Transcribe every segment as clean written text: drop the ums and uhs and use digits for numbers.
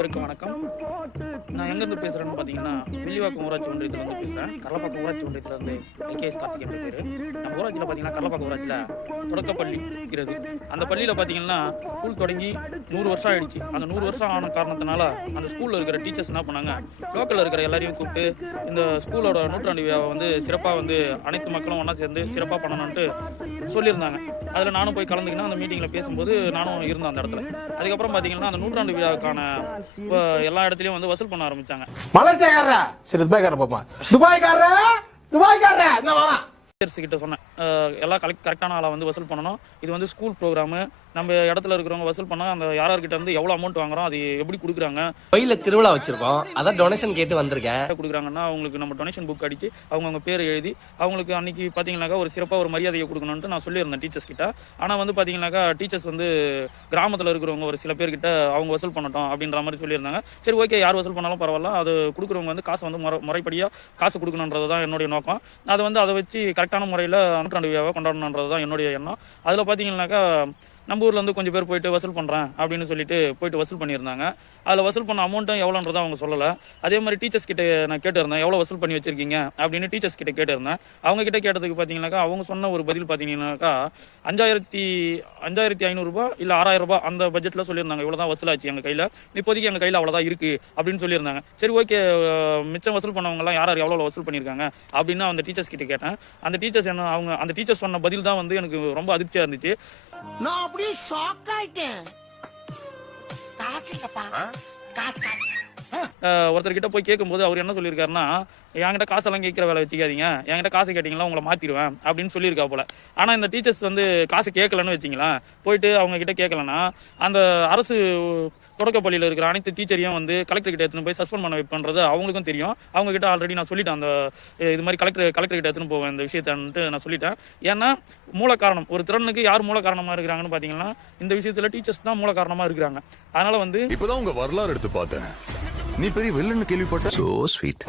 வணக்கம். நான் எங்கேருந்து பேசுகிறேன்னு பார்த்தீங்கன்னா, வில்லிவாக்கம் ஊராட்சி ஒன்றியத்திலேருந்து பேசுகிறேன். கரலப்பாக்கம் ஊராட்சி ஒன்றியத்திலேருந்து எல்கேஎஸ் கார்த்திகேயன் பேர். நம்ம ஊராட்சியில் பார்த்தீங்கன்னா, கரலப்பாக்கம் ஊராட்சியில் தொடக்கப்பள்ளி இருக்கிறது. அந்த பள்ளியில் பார்த்தீங்கன்னா, ஸ்கூல் தொடங்கி 100 வருஷம் ஆகிடுச்சு. அந்த 100 வருஷம் ஆன காரணத்தினால அந்த ஸ்கூலில் இருக்கிற டீச்சர்ஸ் என்ன பண்ணாங்க, லோக்கலில் இருக்கிற எல்லாரையும் கூப்பிட்டு இந்த ஸ்கூலோட நூற்றாண்டு விழாவை சிறப்பாக அனைத்து மக்களும் ஒன்றா சேர்ந்து சிறப்பாக பண்ணணுன்ட்டு சொல்லியிருந்தாங்க. அதில் நானும் போய் கலந்துக்கினா அந்த மீட்டிங்கில் பேசும்போது நானும் இருந்தேன் அந்த இடத்துல. அதுக்கப்புறம் பார்த்தீங்கன்னா, அந்த நூற்றாண்டு விழாவுக்கான எல்லா இடத்துலயும் வசூல் பண்ண ஆரம்பிச்சாங்க. மலேசியாக்காரரா சரி துபாய்க்காரர் பாப்பா துபாய்க்காரரா என்ன வர கிட்ட சொன்னேன், எல்லாம் கரெக்டான ஆளா வசூல் பண்ணணும். இது ஸ்கூல் ப்ரோக்ராமு. நம்ம இடத்துல இருக்கிறவங்க வசூல் பண்ணா அந்த யார்கிட்ட இருந்து எவ்வளவு அமௌண்ட் வாங்குறோம், அது எப்படி கொடுக்குறாங்க, கோயில திருவிழா வச்சிருக்கோம், அதான் டொனேஷன் கேட்டு வந்திருக்கேன். கொடுக்குறாங்கன்னா அவங்களுக்கு நம்ம டொனேஷன் புக் அடிச்சு அவங்க பேர் எழுதி அவங்களுக்கு அன்னைக்கு பாத்தீங்கன்னாக்கா ஒரு சிறப்பாக ஒரு மரியாதையை கொடுக்கணும்னு நான் சொல்லியிருந்தேன் டீச்சர்ஸ் கிட்ட. ஆனா பாத்தீங்கன்னாக்கா டீச்சர்ஸ் கிராமத்துல இருக்கிறவங்க ஒரு சில பேர்கிட்ட அவங்க வசூல் பண்ணட்டும் அப்படின்ற மாதிரி சொல்லியிருந்தாங்க. சரி ஓகே, யார் வசூல் பண்ணாலும் பரவாயில்ல, அது கொடுக்குறவங்க காசு முறைப்படியா காசு கொடுக்கணுன்றது தான் என்னுடைய நோக்கம். அது அதை வச்சு கரெக்டான முறையில் நூற்றாண்டு விழாவை கொண்டாடணுன்றது தான் என்னுடைய எண்ணம். அதில் பார்த்தீங்கன்னாக்கா நம்ம ஊர்லேருந்து கொஞ்சம் பேர் போயிட்டு வசூல் பண்ணுறேன் அப்படின்னு சொல்லிட்டு போயிட்டு வசூல் பண்ணியிருந்தாங்க. அதில் வசூல் பண்ண அமௌண்ட்டும் எவ்வளோன்றதை அவங்க சொல்லலை. அதே மாதிரி டீச்சர்ஸ் கிட்ட நான் கேட்டிருந்தேன், எவ்வளோ வசூல் பண்ணி வச்சிருக்கீங்க அப்படின்னு டீச்சர்ஸ் கிட்ட கேட்டிருந்தேன். அவங்க கிட்ட கேட்டதுக்கு பார்த்தீங்கன்னாக்கா அவங்க சொன்ன ஒரு பதில் பார்த்தீங்கன்னாக்கா 5500 ரூபாய் இல்லை 6000 ரூபாய் அந்த பட்ஜெட்டில் சொல்லியிருந்தாங்க. இவ்வளோ தான் வசூலாச்சு எங்கள் கையில், இப்போதைக்கு எங்கள் கையில் அவ்வளோதான் இருக்குது அப்படின்னு சொல்லியிருந்தாங்க. சரி ஓகே, மிச்சம் வசூல் பண்ணவங்கலாம் யார் எவ்வளோ வசூல் பண்ணியிருக்காங்க அப்படின்னு அந்த டீச்சர்ஸ் கிட்ட கேட்டேன். அந்த டீச்சர்ஸ் அந்த டீச்சர்ஸ் சொன்ன பதில் தான் எனக்கு ரொம்ப அதிர்ச்சியாக இருந்துச்சு. நான் அப்படியே ஷாக் ஆயிட்டேன். ஒருத்தர்கிட்ட போய் கேட்கும்போது அவர் என்ன சொல்லியிருக்காருன்னா, என்கிட்ட காசெல்லாம் கேட்கிற வேலை வச்சுக்காதீங்க, என்கிட்ட காசு கேட்டீங்களா உங்களை மாத்திடுவேன் அப்படின்னு சொல்லியிருக்கா போல. ஆனா இந்த டீச்சர்ஸ் காசு கேட்கலன்னு வச்சிங்களா, போயிட்டு அவங்க கிட்ட கேட்கலன்னா அந்த அரசு தொடக்கப்பள்ளியில் இருக்கிற அனைத்து டீச்சரையும் கலெக்டர் கிட்ட எடுத்துன்னு போய் சஸ்பெண்ட் பண்ண வைப்பன்றது அவங்களுக்கும் தெரியும். அவங்க கிட்ட ஆல்ரெடி நான் சொல்லிட்டேன், அந்த இது மாதிரி கலெக்டர் கிட்ட எடுத்துன்னு போவேன் இந்த விஷயத்தை நான் சொல்லிட்டேன். ஏன்னா மூல காரணம், ஒரு திறனுக்கு யார் மூல காரணமா இருக்கிறாங்கன்னு பாத்தீங்கன்னா இந்த விஷயத்துல டீச்சர்ஸ் தான் மூல காரணமா இருக்கிறாங்க. அதனால இப்பதான் உங்க வரலாறு எடுத்து பார்த்தேன், நீ பெரிய வில்லன்னு கேள்விப்பட்ட. So sweet.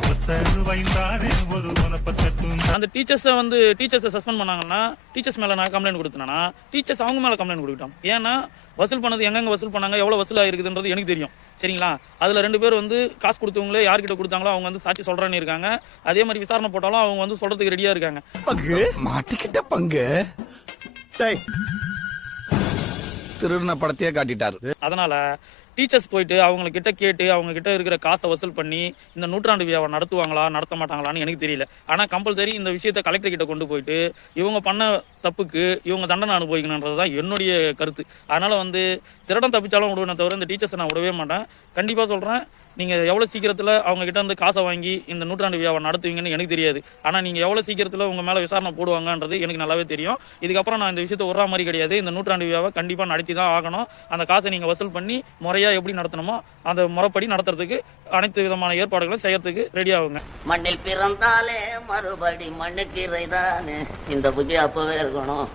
அந்த டீச்சர்ஸை சஸ்பெண்ட் பண்ணாங்கன்னா டீச்சர்ஸ் மேல நான் கம்ப்ளைண்ட் கொடுத்தேன்னா டீச்சர்ஸ் அவங்க மேல கம்ப்ளைண்ட் கொடுக்கட்டும். ஏன்னா வசூல் பண்ணது எங்கெங்க வசூல் பண்ணாங்க, எவ்வளவு வசூல் ஆயிருக்குதுன்றது எனக்கு தெரியும். சரிங்களா? அதுல 2 பேர் காசு கொடுத்தவங்களே யார்கிட்ட கொடுத்தாங்களோ அவங்க சாட்சி சொல்றேன்னு இருக்காங்க. அதே மாதிரி விசாரணை போட்டாலும் அவங்க சொல்றதுக்கு ரெடியா இருக்காங்க. மாட்டிக்கிட்ட பங்கு திருந படத்தையே காட்டிட்டாரு. அதனால டீச்சர்ஸ் போயிட்டு அவங்க கிட்ட கேட்டு அவங்க கிட்ட இருக்கிற காசை வசூல் பண்ணி இந்த நூற்றாண்டு விழாவை நடத்துவாங்களா நடத்த மாட்டாங்களான்னு எனக்கு தெரியல. ஆனா கம்பல்சரி இந்த விஷயத்தை கலெக்டர் கிட்ட கொண்டு போயிட்டு இவங்க பண்ண தப்புக்கு இவங்க தண்டனை அனுபவிக்கணுன்றதுதான் என்னுடைய கருத்து. அதனால திருடம் தப்பிச்சாலும் விடுவேனே தவிர இந்த டீச்சர்ஸை நான் விடவே மாட்டேன். கண்டிப்பா சொல்றேன், நீங்க எவ்வளவு சீக்கிரத்துல அவங்க கிட்ட காசை வாங்கி இந்த நூற்றாண்டு விழாவை நடத்துவீங்கன்னு எனக்கு தெரியாது. ஆனா நீங்க எவ்வளவு சீக்கிரத்துல உங்க மேல விசாரணை போடுவாங்கன்றது எனக்கு நல்லாவே தெரியும். இதுக்கப்புறம் நான் இந்த விஷயத்தை விடுற மாதிரி கிடையாது. இந்த நூற்றாண்டு விழாவை கண்டிப்பா நடத்தி தான் ஆகணும். அந்த காசை நீங்க வசூல் பண்ணி முறையா எப்படி நடத்தணுமோ அந்த முறைப்படி நடத்துறதுக்கு அனைத்து விதமான ஏற்பாடுகளும் செய்யறதுக்கு ரெடி ஆகுங்க. மண்ணில் பிறந்தாலே மறுபடி மண்ணுக்கு இறைதானே, இந்த புத்தி அப்பவே இருக்கணும்.